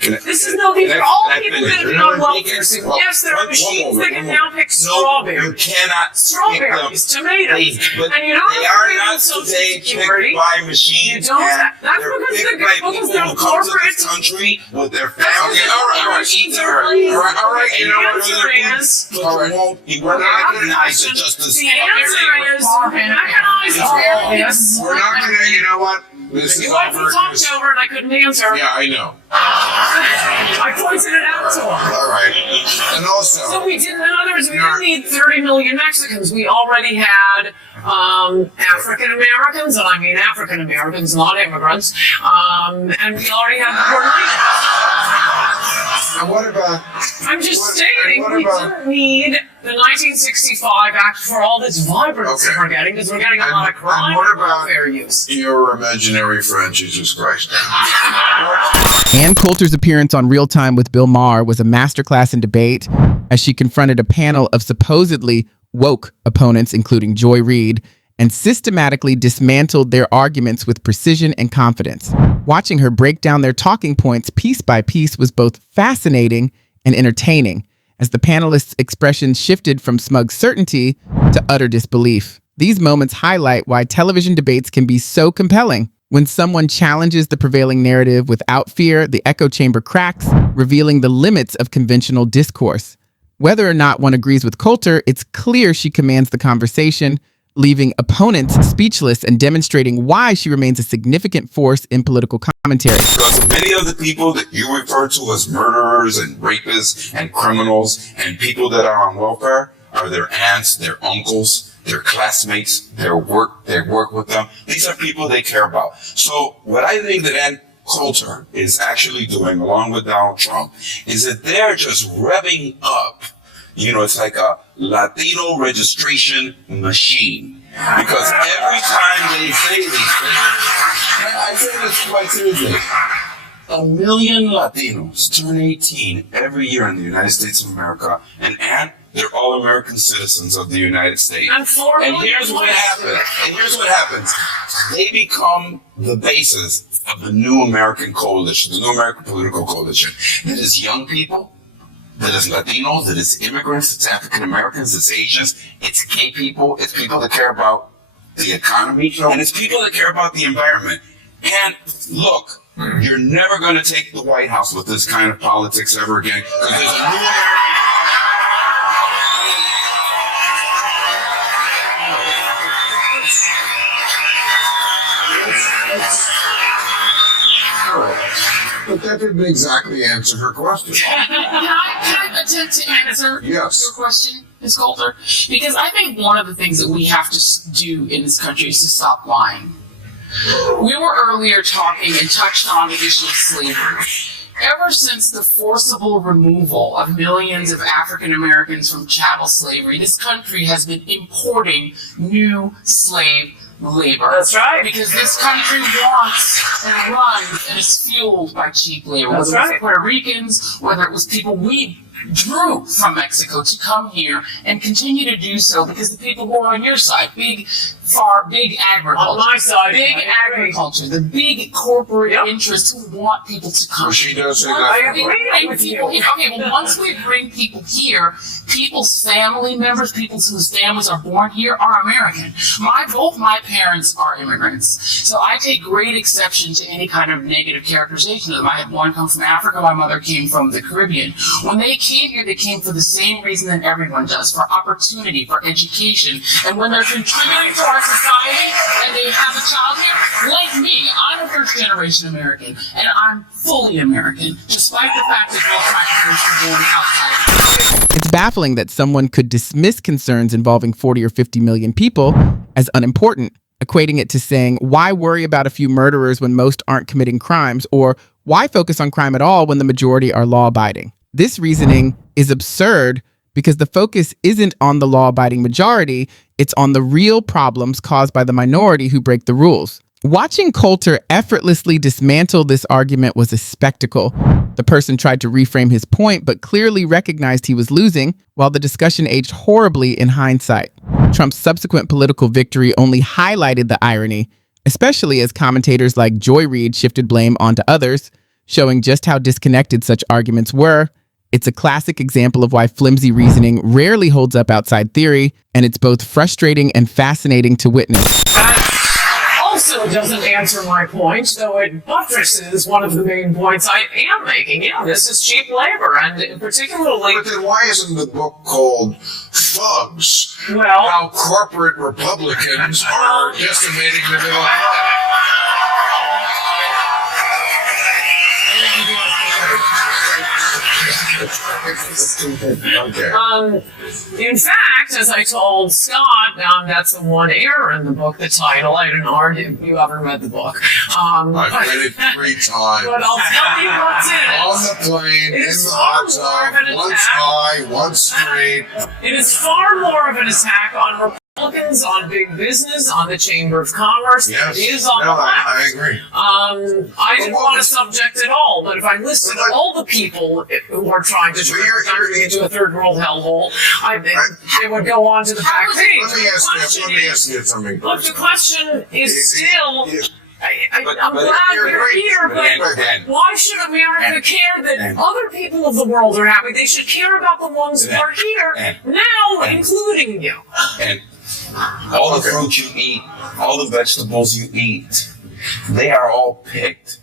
These are all people that are on welfare. Yes, there are machines that can now pick strawberries. You cannot strawberries, tomatoes, but and you don't they have to are pay not Social today Security. picked by machines. You don't have, that's they're because picked by people who come to this country with their family. All right. You know what? We're not recognize the justice. The answer is recognize fairness. We're not gonna. You know what? This is you talked over and I couldn't answer. Yeah, I know. I pointed it out to him. All right. And also, so we didn't. In other words, we didn't need 30 million Mexicans. We already had African Americans, and I mean African Americans, not immigrants. And we already had the Puerto Ricans. And what about? I'm just stating we didn't need the 1965 Act for all this vibrancy we're getting, because we're getting a lot of crime. And what about fair use? Your imaginary friend, Jesus Christ? Ann Coulter's appearance on Real Time with Bill Maher was a masterclass in debate as she confronted a panel of supposedly woke opponents, including Joy Reid, and systematically dismantled their arguments with precision and confidence. Watching her break down their talking points piece by piece was both fascinating and entertaining, as the panelists' expressions shifted from smug certainty to utter disbelief. These moments highlight why television debates can be so compelling. When someone challenges the prevailing narrative without fear, the echo chamber cracks, revealing the limits of conventional discourse. Whether or not one agrees with Coulter, it's clear she commands the conversation, leaving opponents speechless and demonstrating why she remains a significant force in political commentary. Because many of the people that you refer to as murderers and rapists and criminals and people that are on welfare are their aunts, their uncles, their classmates, they work with them. These are people they care about. So what I think that Ann Coulter is actually doing, along with Donald Trump, is that they're just revving up. You know, it's like a Latino registration machine. Because every time they say these things, I say this quite seriously, 1 million Latinos turn 18 every year in the United States of America, and they're all American citizens of the United States. And here's what happens. They become the basis of the new American coalition, the new American political coalition. That is young people, that is Latinos, that is immigrants, it's African Americans, it's Asians, it's gay people, it's people that care about the economy, and it's people that care about the environment. And look, you're never going to take the White House with this kind of politics ever again, because there's a new American. But that didn't exactly answer her question. Can I attempt to answer your question, Ms. Coulter? Because I think one of the things that we have to do in this country is to stop lying. We were earlier talking and touched on the issue of slavery. Ever since the forcible removal of millions of African Americans from chattel slavery, this country has been importing new slave labor. That's right. Because this country wants and runs and is fueled by cheap labor. That's whether it was right. Puerto Ricans, whether it was people we drew from Mexico to come here and continue to do so, because the people who are on your side, big agriculture. On my side. Big agriculture, the big corporate interests who want people to come. Well, she does say that. I agree with you. Okay, well, once we bring people here, people's family members, people whose families are born here, are American. Both my parents are immigrants, so I take great exception to any kind of negative characterization of them. I had one come from Africa, my mother came from the Caribbean. When they came here, they came for the same reason that everyone does, for opportunity, for education, and when they're contributing to our society and they have a child here, like me, I'm a first-generation American, and I'm fully American, despite the fact that both my parents were born outside. It's baffling that someone could dismiss concerns involving 40 or 50 million people as unimportant, equating it to saying, why worry about a few murderers when most aren't committing crimes, or why focus on crime at all when the majority are law-abiding? This reasoning is absurd because the focus isn't on the law-abiding majority, it's on the real problems caused by the minority who break the rules. Watching Coulter effortlessly dismantle this argument was a spectacle. The person tried to reframe his point, but clearly recognized he was losing, while the discussion aged horribly in hindsight. Trump's subsequent political victory only highlighted the irony, especially as commentators like Joy Reid shifted blame onto others, showing just how disconnected such arguments were. It's a classic example of why flimsy reasoning rarely holds up outside theory, and it's both frustrating and fascinating to witness. That also doesn't answer my point, though it buttresses one of the main points I am making. Yeah, this is cheap labor, and particularly... But then why isn't the book called Thugs? Well... How corporate Republicans are decimating the middle class. Okay. In fact, as I told Scott, that's the one error in the book, the title. I didn't argue. You haven't read the book. I've read it 3 times. But I'll tell you what's in it. On the plane, in the hot tub, once high, once straight. It is far more of an attack on Republicans, on big business, on the Chamber of Commerce. Yes. It is on the left. I agree. I didn't want a subject at all, but if I listed all the people who are trying to turn the country into a third world hellhole, they would go on to the back page. Let me ask you something. Look, the question is still... I'm glad you're here, but why should America care that other people of the world are happy? They should care about the ones who are here now, including you. And all the fruit you eat, all the vegetables you eat, they are all picked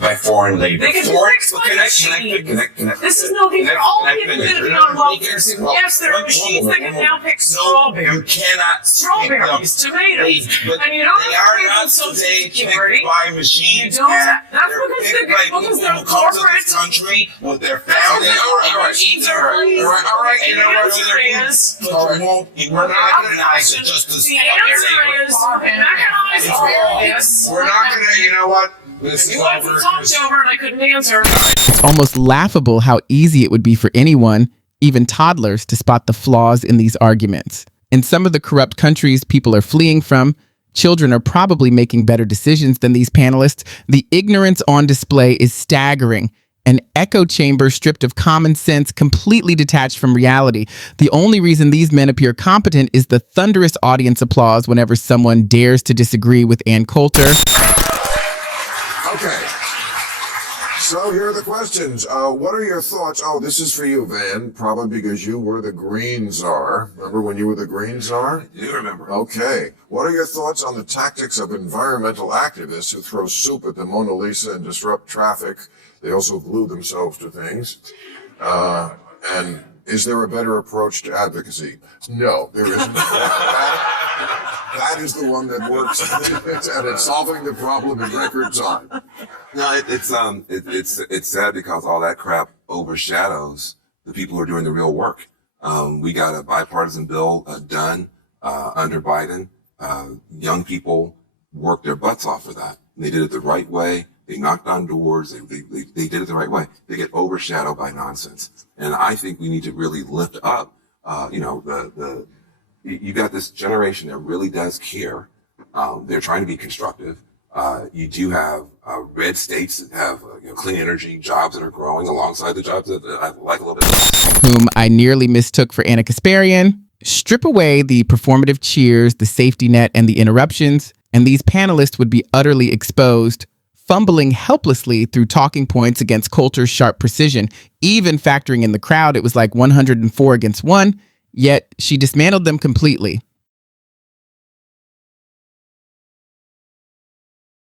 by foreign labor. They can be picked by machines. This is no these are all people that have been on welfare. Yes, there are machines that can now pick strawberries. You cannot strawberries, tomatoes, and you don't have to pay them Social Security. By machines. You don't. That's because they're corporate. To this country with their family. All right. You know what? We're not recognize it just as the answer is recognize all this. We're not going to. You know what? This is over and I couldn't answer. It's almost laughable how easy it would be for anyone, even toddlers, to spot the flaws in these arguments. In some of the corrupt countries people are fleeing from, children are probably making better decisions than these panelists. The ignorance on display is staggering. An echo chamber stripped of common sense, completely detached from reality. The only reason these men appear competent is the thunderous audience applause whenever someone dares to disagree with Ann Coulter. Okay. So here are the questions. What are your thoughts? Oh, this is for you, Van, probably because you were the Green Czar. Remember when you were the Green Czar? I do remember. Okay. What are your thoughts on the tactics of environmental activists who throw soup at the Mona Lisa and disrupt traffic? They also glue themselves to things. And is there a better approach to advocacy? No, there isn't. That is the one that works, and it's solving the problem in record time. No, it's sad because all that crap overshadows the people who are doing the real work. We got a bipartisan bill done under Biden. Young people worked their butts off for that. And they did it the right way. They knocked on doors. They did it the right way. They get overshadowed by nonsense. And I think we need to really lift up, you got this generation that really does care. They're trying to be constructive. You do have red states that have clean energy jobs that are growing alongside the jobs that I like a little bit. Whom I nearly mistook for Anna Kasparian. Strip away the performative cheers, the safety net, and the interruptions, and these panelists would be utterly exposed, fumbling helplessly through talking points against Coulter's sharp precision. Even factoring in the crowd, it was like 104 against 1. Yet she dismantled them completely.